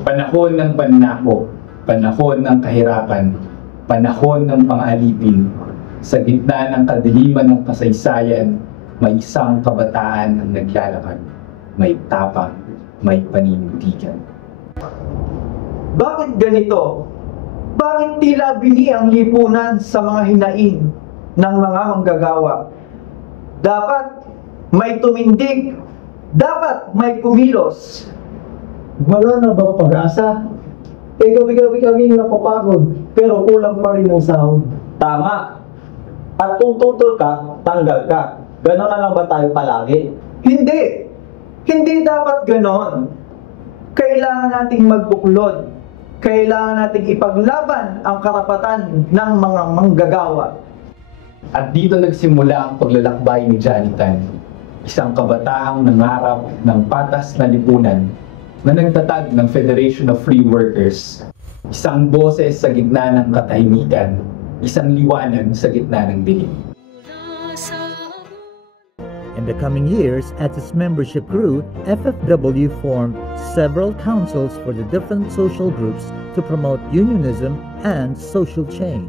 Panahon ng pananakop, panahon ng kahirapan, panahon ng pang-alipin, sa gitna ng kadiliman ng kasaysayan, may isang kabataan ang naglalakad, may tapang, may paninindigan. Bakit ganito? Bakit tila bini ang lipunan sa mga hinaing ng mga manggagawa? Dapat may tumindig, dapat may kumilos. Wala na bang pag-asa? Gabi-gabi kami napapagod, pero kulang pa rin ang sahod. Tama. At kung tutol ka, tanggal ka. Ganon na lang ba tayo palagi? Hindi! Hindi dapat ganon. Kailangan nating magbuklod. Kailangan nating ipaglaban ang karapatan ng mga manggagawa. At dito nagsimula ang paglalakbay ni Johnny Tan, isang kabataang nangarap ng patas na lipunan na nagtatag ng Federation of Free Workers, isang boses sa gitna ng katahimikan, isang liwanag sa gitna ng dilim. In the coming years, as its membership grew, FFW formed several councils for the different social groups to promote unionism and social change.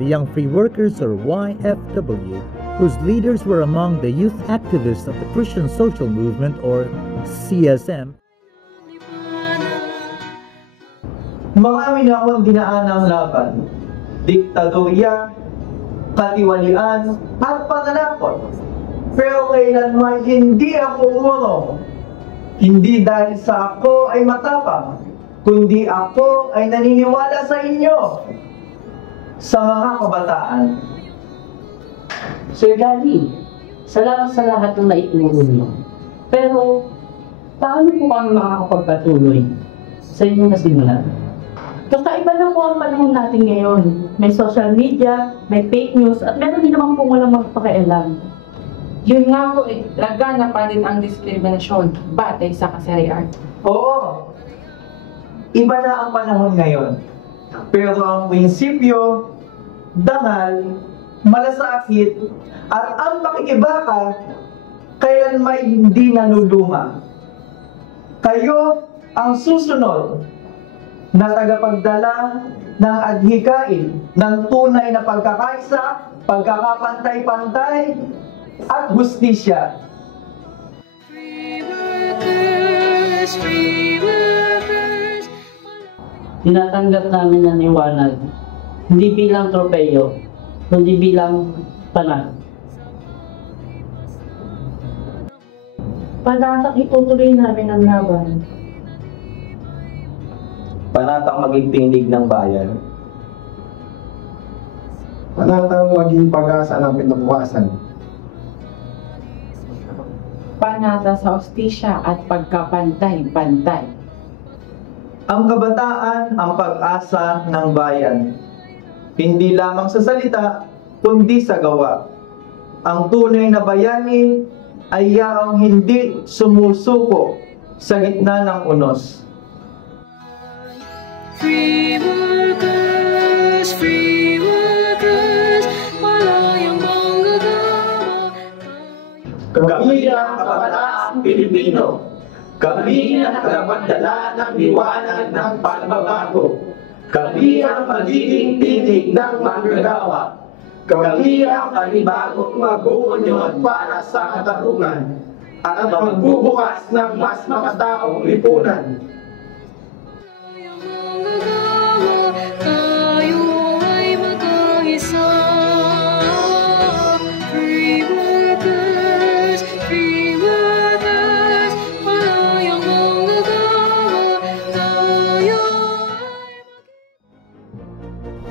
The Young Free Workers, or YFW, whose leaders were among the youth activists of the Christian Social Movement, or CSM. Marami na akong dinaanang laban. Diktadorya, katiwalian, at pananakot. Pero kailanman hindi ako umurong. Hindi dahil sa ako ay matapang, kundi ako ay naniniwala sa inyo, sa mga kabataan. Sir Gary, salamat sa lahat ng naituro niyo. Pero, paano po kami makakapagpatuloy sa inyong nasimulan? Kakaiba na po ang panahon natin ngayon. May social media, may fake news, at meron din naman po walang magpakialam. Yun nga po lagana pa rin ang diskriminasyon batay sa kasarian. Oo, iba na ang panahon ngayon. Pero ang prinsipyo, dangal, malasakit, at ang pakikibaka, kailan may hindi nanulunga. Kayo ang susunod na tagapagdala ng adhikain ng tunay na pagkakaisa, pagkakapantay-pantay, at hustisya. Tinatanggap namin ang liwanag, hindi bilang tropeyo, kundi bilang panahon. Panatang itutuloy namin ang laban. Panatang maging tinig ng bayan. Panatang maging pag-asa ng pinabukasan. Panata sa hustisya at pagkapantay-pantay. Ang kabataan ang pag-asa ng bayan. Hindi lamang sa salita, kundi sa gawa. Ang tunay na bayani ay yaong hindi sumusuko sa gitna ng unos. Free workers, malayang manggagawa. Kami ang kabataang Pilipino. Kami ang tagapagdala ng liwanag ng pagbabago. Kami ang magiging tinig ng manggagawa. Kami ang panibagong mag-uunyon para sa katarungan at magbubukas ng mas makataong lipunan. Tayo ay magkaisa. Free workers, malayang manggagawa. Tayo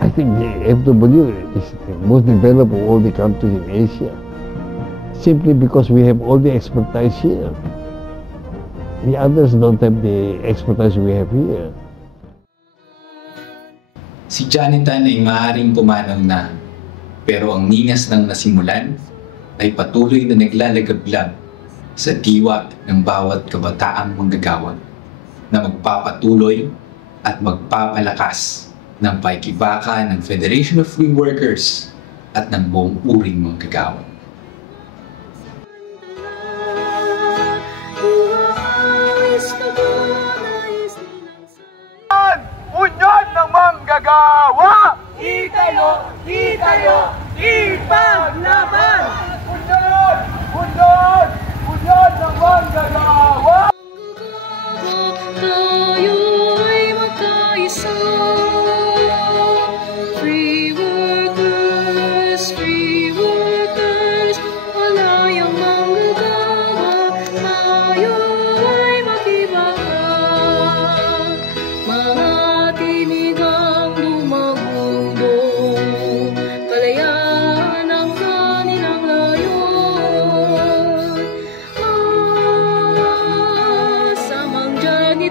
I think the FW is the most developed of all the countries in Asia, simply because we have all the expertise here. The others don't have the expertise we have here. Si Johnny Tan ay maaaring pumanaw na, pero ang ningas ng nasimulan ay patuloy na naglalagablab sa diwa ng bawat kabataang manggagawa na magpapatuloy at magpapalakas ng paikibaka ng Federation of Free Workers at ng buong uring manggagawa.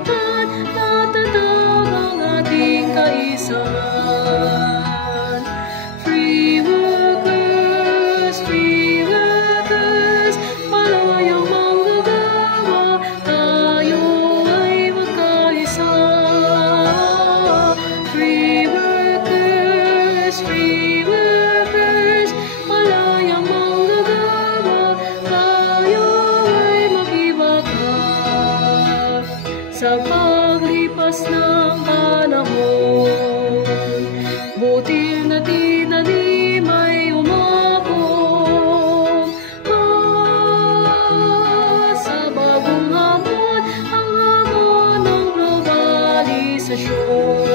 sanlibutan, natatag ang ating kaisahan. Free workers, malayang manggagawa, tayo ay magkaisa. Free workers, malayang manggagawa, tayo ay mag-ibaka. Sa paglipas ng panahon, butil na tinanim ay umabot. Sa bagong hamon, ang hamon ng globalisasyon.